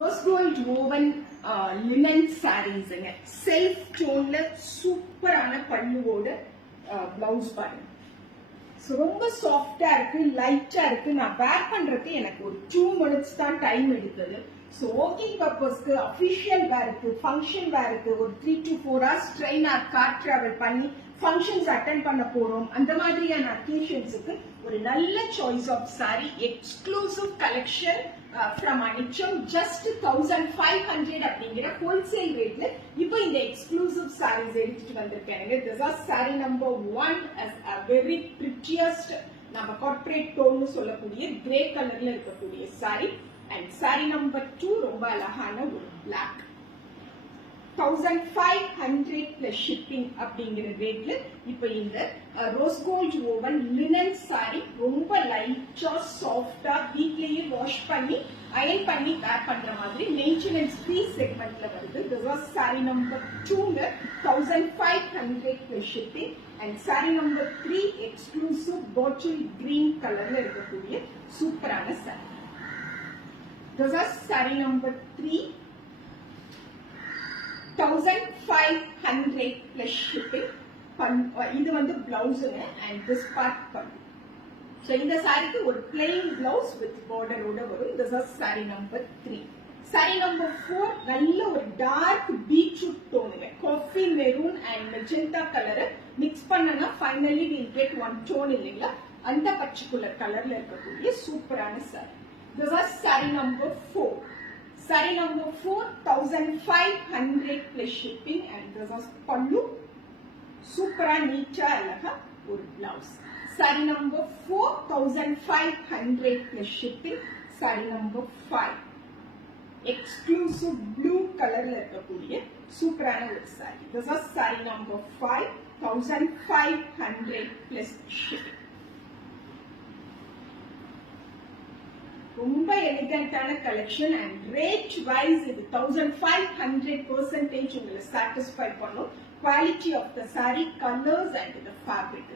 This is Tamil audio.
Rose gold woven linen sarees self toned சூப்பரான பல்லுவோட பிளவுஸ் பாருங்க. ரொம்ப சாஃப்டா இருக்கு, லைட்டா இருக்கு. நான் வேர் பண்றதுக்கு எனக்கு ஒரு 2 minutes தான் டைம் எடுக்குது. ஸோ ஒர்க்கிங் பர்பஸ்க்கு, அஃபிஷியல் வேருக்கு, ஃபங்க்ஷன் வேருக்கு ஒரு 3 to 4 hours train or car travel பண்ணி ஃபங்க்ஷன்ஸ் அட்டென்ட் பண்ண போறோம். அந்த மாதிரியான அக்கேஷன்ஸுக்கு ஒரு நல்ல choice of sari. Exclusive collection from Anicham. Just 1500 அப்படிங்கிற ஹோல்சேல் ரேட்ல இப்போ இந்த எக்ஸ்க்ளூசிவ் சாரீஸ் எடுத்துட்டு வந்திருக்கேன். This are sari number 1 as a very prettiest நம்ம கார்ப்பரேட் டோன் சொல்லக்கூடிய கிரே கலர்ல இருக்கக்கூடிய சாரி. அண்ட் சாரி நம்பர் 2 ரொம்ப அழகான ஒரு பிளாக். 1500 பிளஸ் ஷிப்பிங் அப்படிங்கிற ரேட்ல இப்ப இந்த rose gold woven linen sari ரொம்ப லைட்டா சாஃப்டா வீட்லயே வாஷ் பண்ணி அயன் பண்ணி வேர் பண்ற மாதிரி மெயின்டெனன்ஸ் ஃப்ரீ செக்மெண்ட்ல வருது. திஸ் வாஸ் சாரி நம்பர் 2ங்க 1500 plus shipping. And sari number 3 exclusive bottle green கலர்ல இருக்கக்கூடிய சூப்பரான sari. This is saree number 3, 1500 plus shipping. இது வந்து பிளவுஸ் அண்ட் திஸ் பார்ட் பண்ணு. ஸோ இந்த சாரிக்கு ஒரு பிளெயின் பிளவுஸ் வித் பார்டரோட வரும். This is sari number 3. Sari number 4 நல்ல ஒரு டார்க் பீட்ரூட் டோனுங்க. காஃபி மெரூன் அண்ட் மெஜெண்டா கலரை மிக்ஸ் பண்ணனா finally will get one tone இல்லைங்களா, அந்த பர்டிகுலர் கலர்ல இருக்கக்கூடிய சூப்பரான sari. This is saree number 4. Saree number 4, 1500 plus shipping and this is pallu. Super neat alaga or blouse. Saree number 4, 1500 plus shipping. Saree number 5. Exclusive blue color la irukkudiya super saree. This is saree number 5, 1500 plus shipping. ரொம்ப எலிகண்டான கலெக்ஷன் அண்ட் ரேட் வைஸ் இது 1500% உங்களை சாட்டிஸ்ஃபை பண்ணும். Quality of the sari, colours and the fabric.